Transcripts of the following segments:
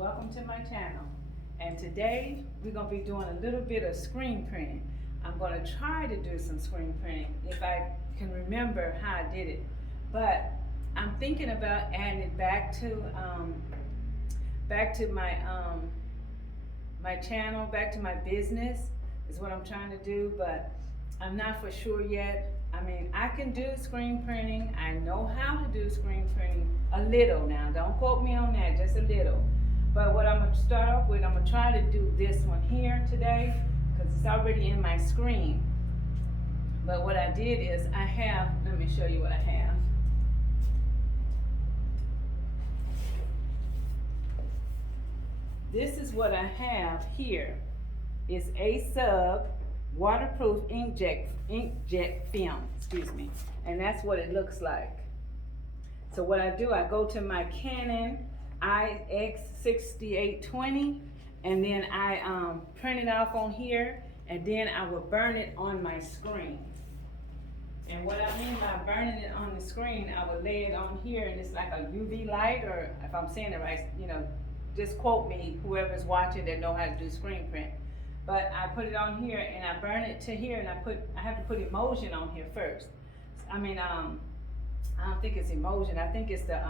welcome to my channel. And today we're going to be doing a little bit of screen printing. I'm going to try to do some screen printing if I can remember how I did it. But I'm thinking about adding it back to my my channel, back to my business is what I'm trying to do, but I'm not for sure yet. I mean, I can do screen printing. I know how to do screen printing a little now. Don't quote me on that, just a little. But what I'm going to start off with, I'm going to try to do this one here today because it's already in my screen. But what I did is I have, let me show you what I have. This is what I have here. It's A-Sub waterproof inkjet film, excuse me. And that's what it looks like. So what I do, I go to my Canon IX6820 and then I print it off on here and then I will burn it on my screen. And what I mean by burning it on the screen, I will lay it on here and it's like a UV light, or if I'm saying it right, you know, just quote me, whoever's watching that know how to do screen print. But I put it on here and I burn it to here and I have to put emulsion on here first. I mean, I don't think it's emulsion. I think it's the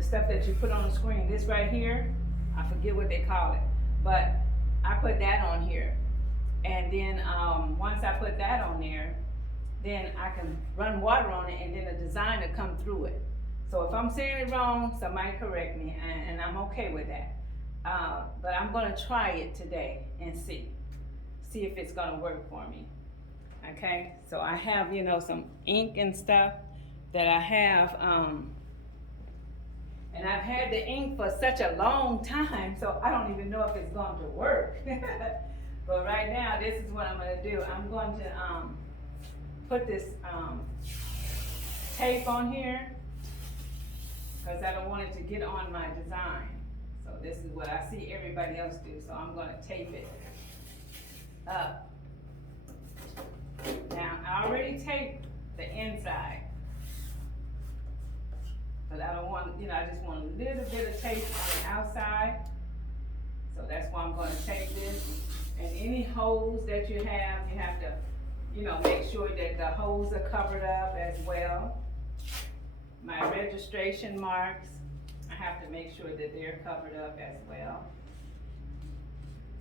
stuff that you put on the screen. This right here, I forget what they call it, but I put that on here. And then once I put that on there, then I can run water on it and then a design will come through it. So if I'm saying it wrong, somebody correct me, and I'm okay with that. But I'm gonna try it today and see if it's gonna work for me. Okay, so I have, you know, some ink and stuff that I have, and I've had the ink for such a long time, so I don't even know if it's going to work. But right now, this is what I'm gonna do. I'm going to put this tape on here because I don't want it to get on my design. So this is what I see everybody else do, so I'm going to tape it up. Now, I already taped the inside, but I don't want, you know, I just want a little bit of tape on the outside. So that's why I'm going to tape this. And any holes that you have to, you know, make sure that the holes are covered up as well. My registration marks, I have to make sure that they're covered up as well.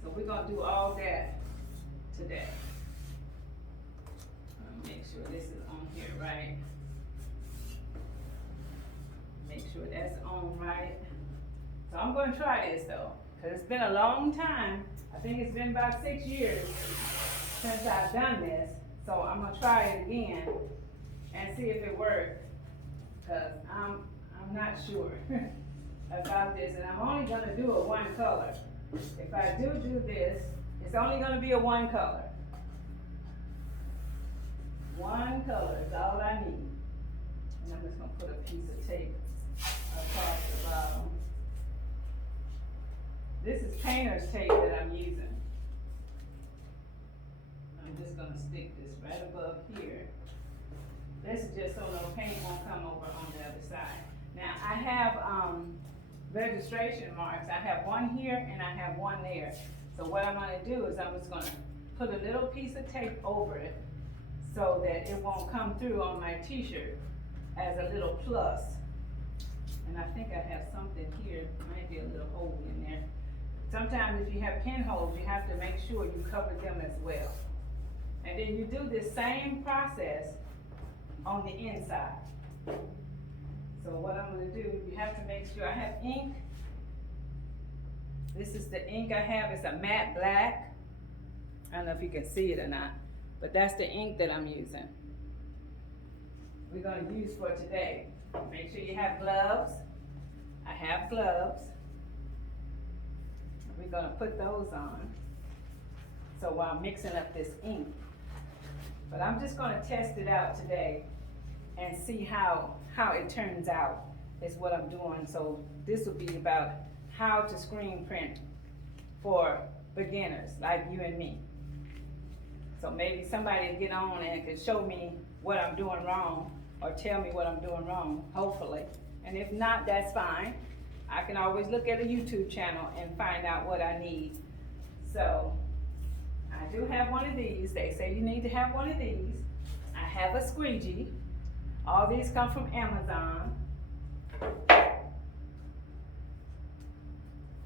So we're gonna do all that today. Make sure this is on here right. Make sure that's on right. So I'm gonna try this though, because it's been a long time. I think it's been about 6 years since I've done this. So I'm gonna try it again and see if it works, because I'm not sure about this, and I'm only gonna do a one color. If I do this, it's only gonna be a one color. One color is all I need. And I'm just gonna put a piece of tape across the bottom. This is painter's tape that I'm using. I'm just gonna stick this right above here. This is just so no paint won't come over on the other side. Now I have registration marks. I have one here and I have one there. So what I'm gonna do is I'm just gonna put a little piece of tape over it so that it won't come through on my t-shirt as a little plus. And I think I have something here, might be a little hole in there. Sometimes if you have pinholes, you have to make sure you cover them as well. And then you do this same process on the inside. So what I'm gonna do, you have to make sure I have ink. This is the ink I have, it's a matte black. I don't know if you can see it or not, but that's the ink that I'm using. We're gonna use for today. Make sure you have gloves. I have gloves. We're gonna put those on. So while mixing up this ink. But I'm just gonna test it out today and see how it turns out is what I'm doing. So this will be about how to screen print for beginners like you and me. So maybe somebody will get on and can show me what I'm doing wrong or tell me what I'm doing wrong, hopefully. And if not, that's fine. I can always look at a YouTube channel and find out what I need. So, I do have one of these. They say you need to have one of these. I have a squeegee. All these come from Amazon.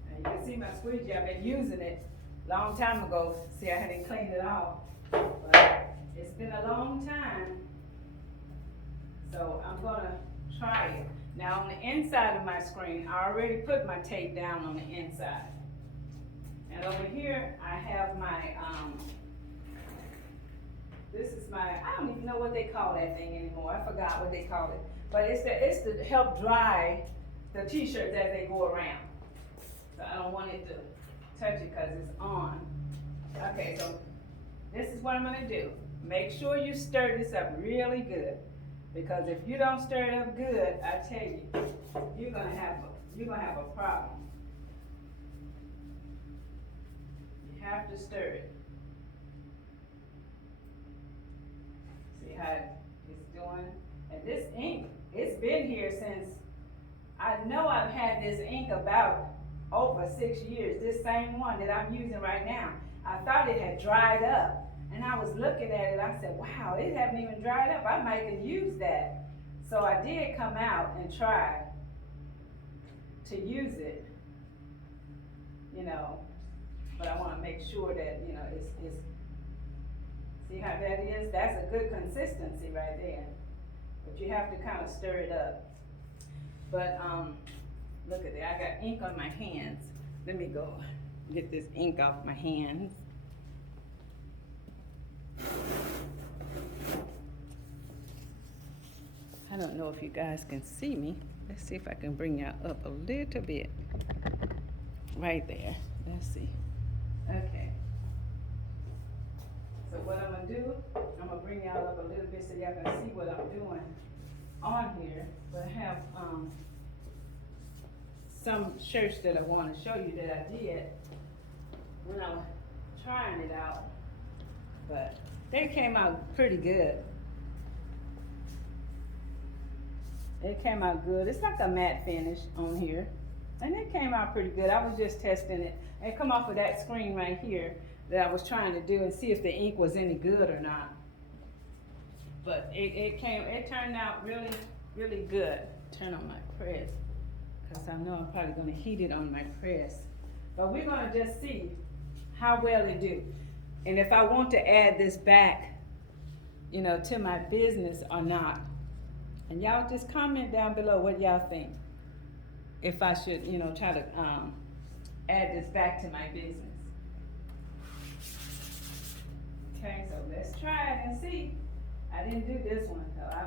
And you can see my squeegee. I've been using it a long time ago. See, I hadn't cleaned it off. But it's been a long time. So I'm gonna try it. Now on the inside of my screen, I already put my tape down on the inside. And over here, I have my, this is my, I don't even know what they call that thing anymore. I forgot what they call it. But it's to help dry the t-shirts as they go around. So I don't want it to touch it because it's on. Okay, so this is what I'm gonna do. Make sure you stir this up really good. Because if you don't stir it up good, I tell you, you're gonna have a problem. You have to stir it. See how it's doing? And this ink, it's been here since, I know I've had this ink about over 6 years, this same one that I'm using right now. I thought it had dried up. And I was looking at it, I said, wow, it hasn't even dried up. I might have used that. So I did come out and try to use it, you know, but I want to make sure that, you know, it's, see how that is? That's a good consistency right there. But you have to kind of stir it up. But look at that, I got ink on my hands. Let me go get this ink off my hands. I don't know if you guys can see me. Let's see if I can bring y'all up a little bit. Right there. Let's see. Okay. So what I'm gonna do, I'm gonna bring y'all up a little bit so y'all can see what I'm doing on here. But I have some shirts that I want to show you that I did when I was trying it out. But they came out pretty good. It came out good. It's like a matte finish on here. And it came out pretty good. I was just testing it. It come off of that screen right here that I was trying to do and see if the ink was any good or not. But it turned out really, really good. Turn on my press, because I know I'm probably gonna heat it on my press. But we're gonna just see how well it do. And if I want to add this back, you know, to my business or not. And y'all just comment down below what y'all think. If I should, you know, try to add this back to my business. Okay, so let's try it and see. I didn't do this one, so I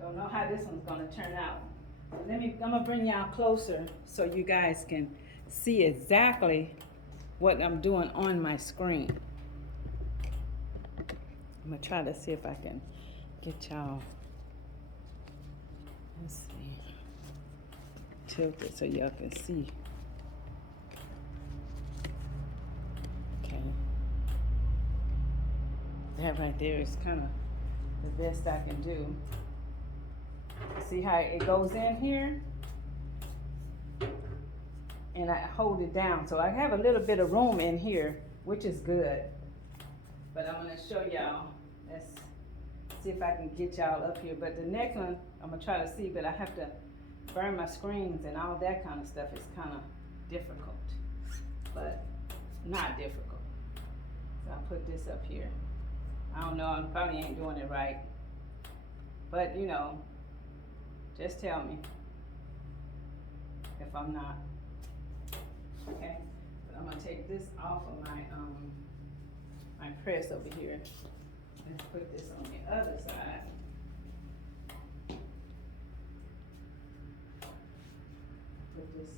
don't know how this one's gonna turn out. So I'm gonna bring y'all closer so you guys can see exactly what I'm doing on my screen. I'm gonna try to see if I can get y'all, let's see, tilt it so y'all can see. Okay. That right there is kind of the best I can do. See how it goes in here? And I hold it down. So I have a little bit of room in here, which is good. But I'm gonna show y'all. Let's see if I can get y'all up here. But the next one, I'm gonna try to see, but I have to burn my screens and all that kind of stuff. Is kind of difficult, but not difficult. So I'll put this up here. I don't know, I probably ain't doing it right. But you know, just tell me if I'm not. Okay, but I'm gonna take this off of my my press over here. Let's put this on the other side. Put this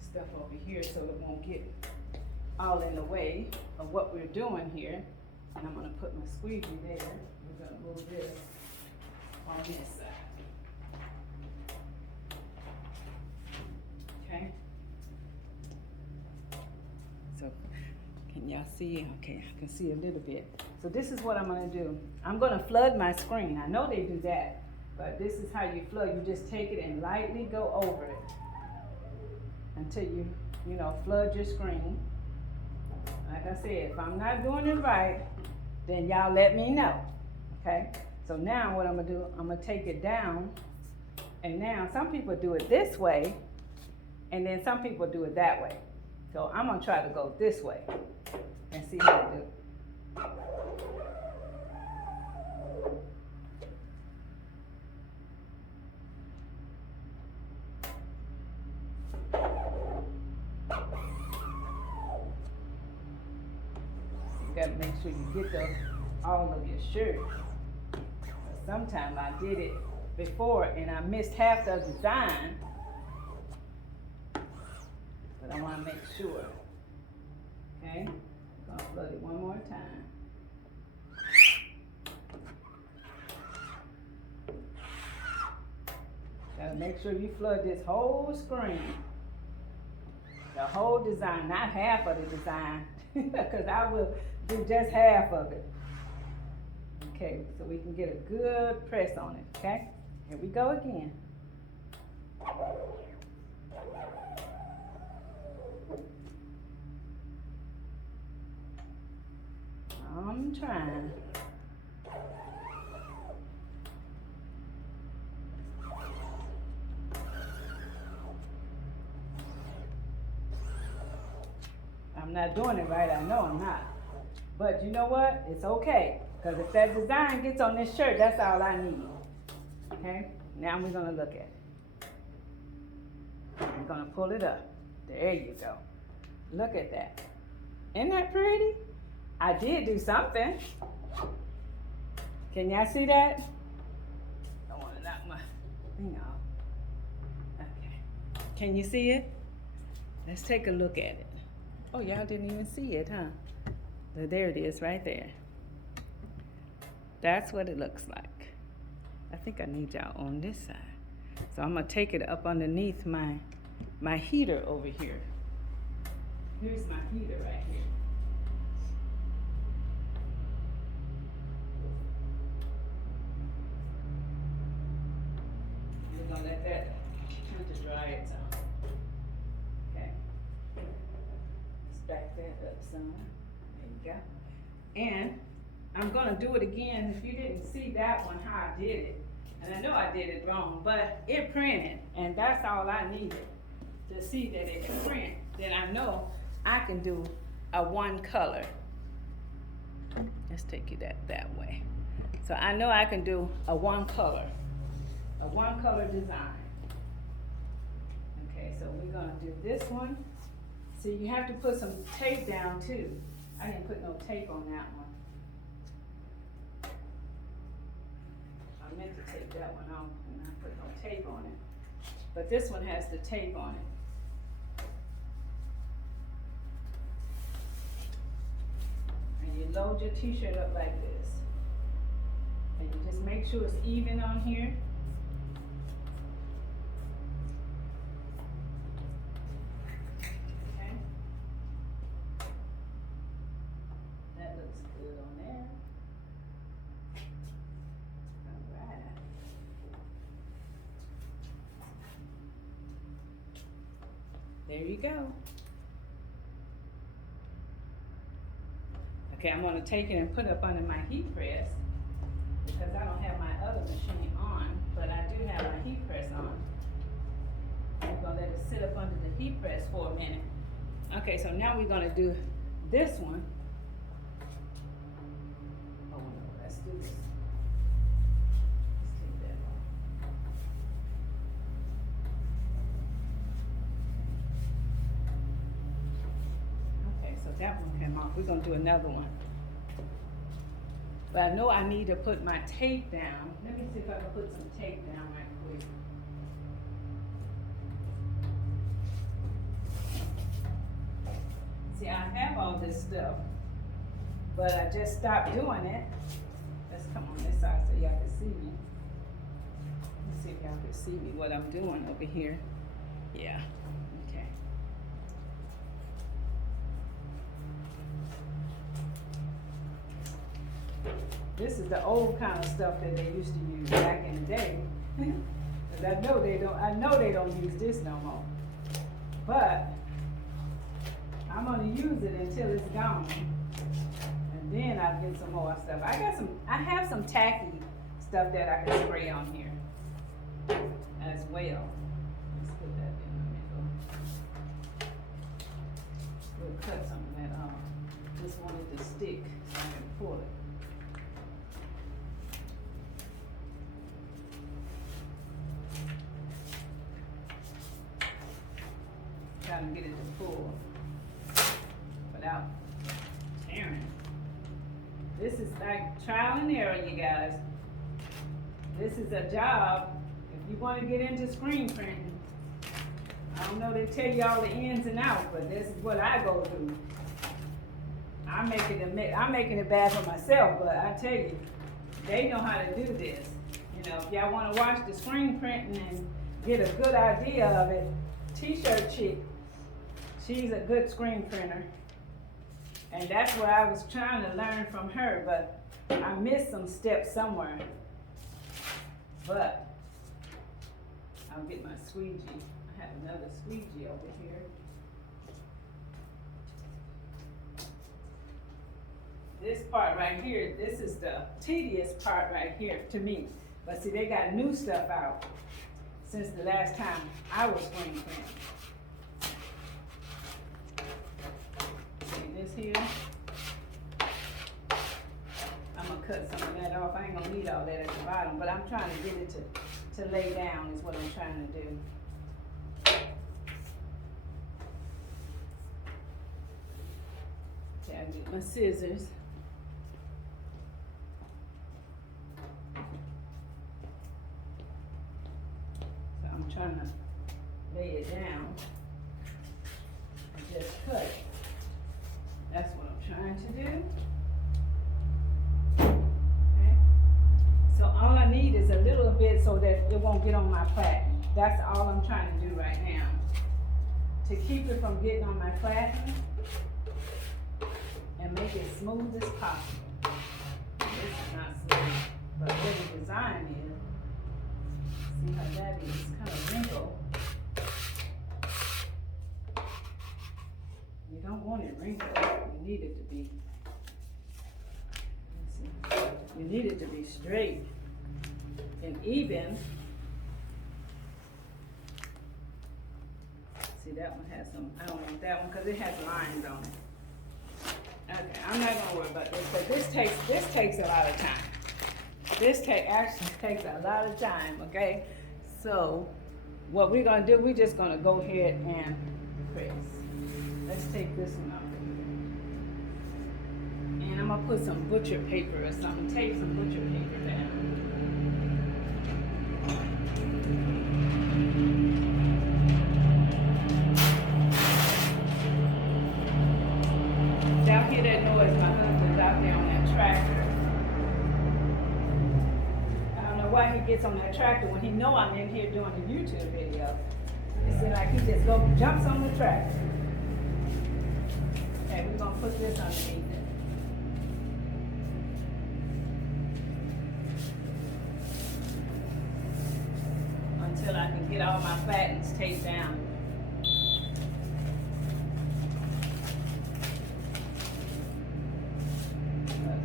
stuff over here so it won't get all in the way of what we're doing here. And I'm gonna put my squeegee there. We're gonna move this on this side. Okay. So can y'all see? Okay, I can see a little bit. So this is what I'm gonna do. I'm gonna flood my screen. I know they do that, but this is how you flood. You just take it and lightly go over it. until you know, flood your screen. Like I said, if I'm not doing it right, then y'all let me know, okay? So now what I'm gonna do, I'm gonna take it down, and now some people do it this way, and then some people do it that way. So I'm gonna try to go this way and see how to do it. You gotta make sure you get all of your shirt. Sometimes I did it before and I missed half the design, but I wanna make sure. Okay, I'm gonna flood it one more time. Gotta make sure you flood this whole screen. The whole design, not half of the design, because I will do just half of it. Okay, so we can get a good press on it, okay? Here we go again. I'm trying. I'm not doing it right, I know I'm not. But you know what? It's okay. Because if that design gets on this shirt, that's all I need. Okay? Now we're gonna look at it. I'm gonna pull it up. There you go. Look at that. Isn't that pretty? I did do something. Can y'all see that? I want to knock my thing off. Okay. Can you see it? Let's take a look at it. Oh, y'all didn't even see it, huh? There it is, right there. That's what it looks like. I think I need y'all on this side. So I'm gonna take it up underneath my heater over here. Here's my heater right here. We're gonna let that turn to dry its own. Okay. Let's back that up some. There you go. And I'm gonna do it again. If you didn't see that one, how I did it, and I know I did it wrong, but it printed, and that's all I needed to see that it can print. Then I know I can do a one color. Let's take it that way. So I know I can do a one color design. Okay, so we're gonna do this one. See, you have to put some tape down too. I didn't put no tape on that one. I meant to take that one off and I put no tape on it. But this one has the tape on it. And you load your t-shirt up like this. And you just make sure it's even on here. Okay. That looks good on there. Alright. There you go. Okay, I'm gonna take it and put it up under my heat press because I don't have my other machine on, but I do have my heat press on. I'm gonna let it sit up under the heat press for a minute. Okay, so now we're gonna do this one. Oh no, let's do this. Let's take that off. Okay, so that one came off. We're gonna do another one. But I know I need to put my tape down. Let me see if I can put some tape down right quick. See, I have all this stuff, but I just stopped doing it. Let's come on this side so y'all can see me. Let's see if y'all can see me, what I'm doing over here. Yeah, okay. This is the old kind of stuff that they used to use back in the day. Cause I know they don't use this no more. but I'm gonna use it until it's gone. And then I'll get some more stuff. I have some tacky stuff that I can spray on here as well. Let's put that in the middle. We'll cut some of that off. Just want it to stick so I can pull it. Trying to get it to pull without tearing. This is like trial and error, you guys. This is a job. If you want to get into screen printing, I don't know, they tell you all the ins and outs, but this is what I go through. I'm making it bad for myself, but I tell you, they know how to do this. You know, if y'all want to watch the screen printing and get a good idea of it, T-shirt chick, she's a good screen printer. And that's what I was trying to learn from her, but I missed some steps somewhere. But I'll get my squeegee. I have another squeegee over here. This part right here, this is the tedious part right here to me. But see, they got new stuff out since the last time I was screen printing. See this here? I'm gonna cut some of that off. I ain't gonna need all that at the bottom, but I'm trying to get it to lay down is what I'm trying to do. Okay, I get my scissors. So I'm trying to lay it down and just cut it. That's what I'm trying to do. Okay. So all I need is a little bit so that it won't get on my platen. That's all I'm trying to do right now. To keep it from getting on my platen and make it smooth as possible. This is not smooth, but what the design is, see how that is, it's kind of wrinkled. You don't want it wrinkled, you need it to be, you need it to be straight and even. See, that one has some, I don't want that one because it has lines on it. Okay, I'm not gonna worry about this, but this takes a lot of time. Actually takes a lot of time, okay? So, what we're gonna do, we're just gonna go ahead and press. Let's take this one off. And I'm gonna put some butcher paper or something. Take some butcher paper down. Y'all hear that noise? My husband's out there on that tractor. I don't know why he gets on that tractor when he know I'm in here doing a YouTube video. It seems like he just jumps on the tractor. Okay, we're gonna put this underneath it. Until I can get all my platens taped down. Okay.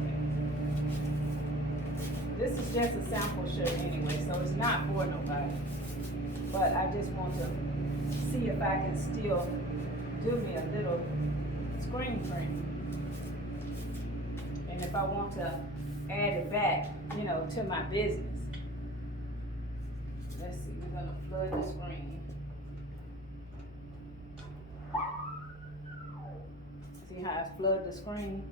This is just a sample shirt anyway, so it's not for nobody. But I just want to see if I can still do me a little screen print. And if I want to add it back, you know, to my business. Let's see, we're gonna flood the screen. See how I flood the screen?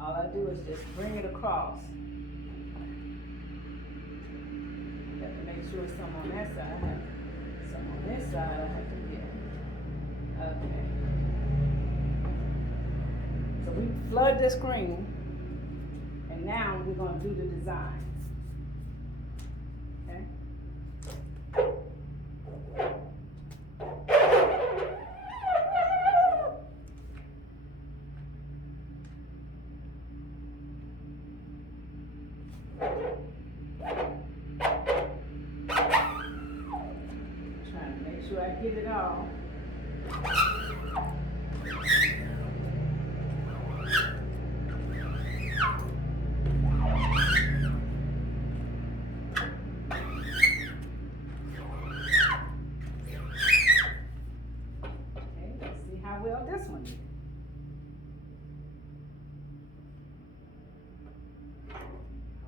All I do is just bring it across. Have to make sure some on that side, some on this side I have to get. Okay. So we flood the screen, and now we're gonna do the design. Okay. sure I get it all. Okay, let's see how well this one did.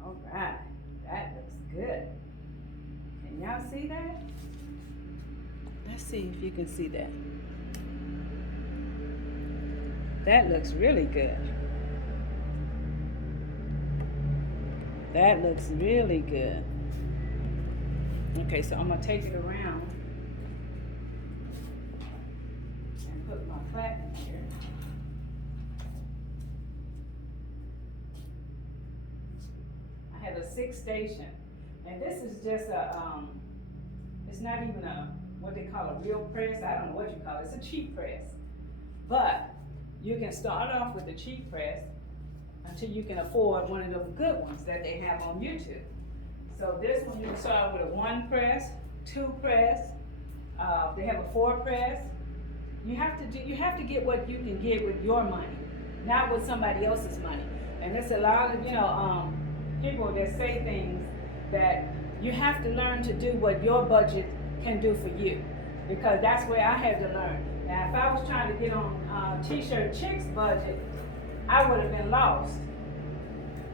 All right, that looks good. Can y'all see that? Let's see if you can see that. That looks really good. That looks really good. Okay, so I'm gonna take it around and put my platinum here. I have a 6-station, and this is just it's not even what they call a real press. I don't know what you call it. It's a cheap press. But you can start off with a cheap press until you can afford one of those good ones that they have on YouTube. So this one, you can start with a 1 press, 2 press. They have a 4 press. You have to get what you can get with your money, not with somebody else's money. And there's a lot of people that say things that you have to learn to do what your budget can do for you, because that's where I had to learn. Now, if I was trying to get on T-shirt Chick's budget, I would have been lost.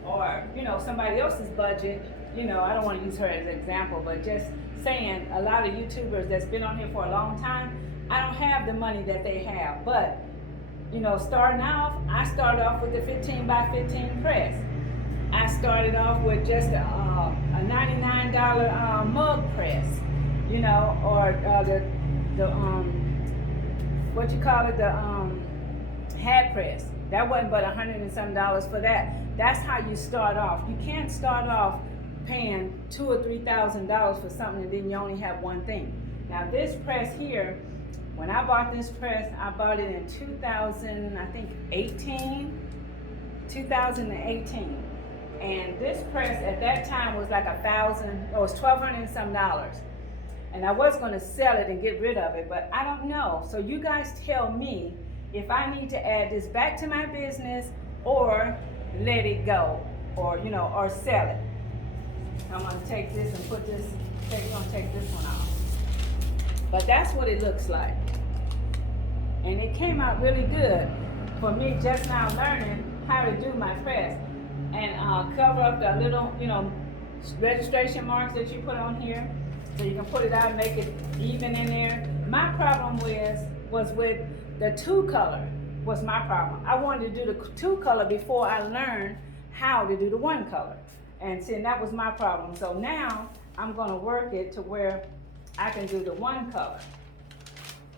Or, somebody else's budget, I don't want to use her as an example, but just saying, a lot of YouTubers that's been on here for a long time, I don't have the money that they have. But, starting off, I started off with the 15 by 15 press. I started off with just a $99 mug press, or the hat press. That wasn't but $100 and some for that. That's how you start off. You can't start off paying $2,000 or $3,000 for something and then you only have one thing. Now this press here, when I bought this press, I bought it in 2018. And this press at that time was like $1,200 and some. And I was going to sell it and get rid of it, but I don't know. So you guys tell me if I need to add this back to my business or let it go, or or sell it. I'm going to take this and take this one off. But that's what it looks like. And it came out really good for me just now learning how to do my press. And cover up the little, registration marks that you put on here, so you can put it out and make it even in there. My problem was with the 2-color was my problem. I wanted to do the 2-color before I learned how to do the 1-color. And see, that was my problem. So now I'm gonna work it to where I can do the 1-color.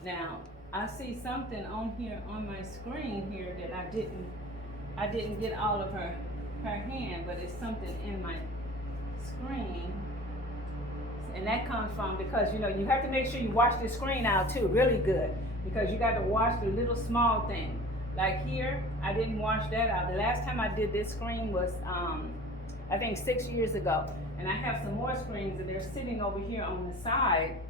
Now, I see something on here on my screen here that I didn't get all of her hand, but it's something in my screen, and that comes from because you have to make sure you wash the screen out too really good, because you got to wash the little small thing. Like here, I didn't wash that out. The last time I did this screen was I think 6 years ago, and I have some more screens and they're sitting over here on the side,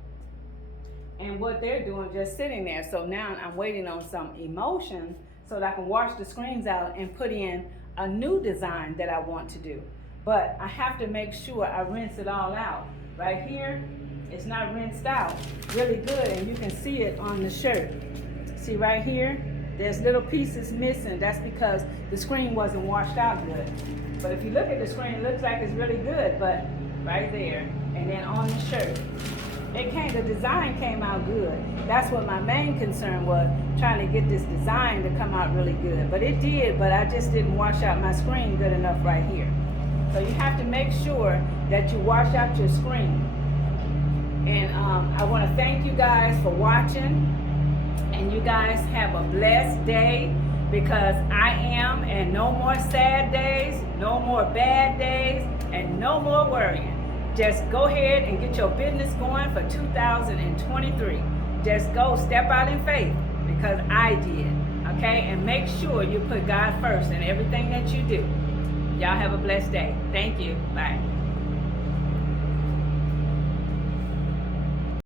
and what they're doing just sitting there. So now I'm waiting on some emotion so that I can wash the screens out and put in a new design that I want to do. But I have to make sure I rinse it all out. Right here, it's not rinsed out really good, and you can see it on the shirt. See right here, there's little pieces missing. That's because the screen wasn't washed out good. But if you look at the screen, it looks like it's really good, but right there, and then on the shirt, the design came out good. That's what my main concern was, trying to get this design to come out really good. But it did, but I just didn't wash out my screen good enough right here. So you have to make sure that you wash out your screen. And I want to thank you guys for watching. And you guys have a blessed day, because I am, and no more sad days, no more bad days, and no more worrying. Just go ahead and get your business going for 2023. Just go step out in faith, because I did, okay? And make sure you put God first in everything that you do. Y'all have a blessed day. Thank you. Bye.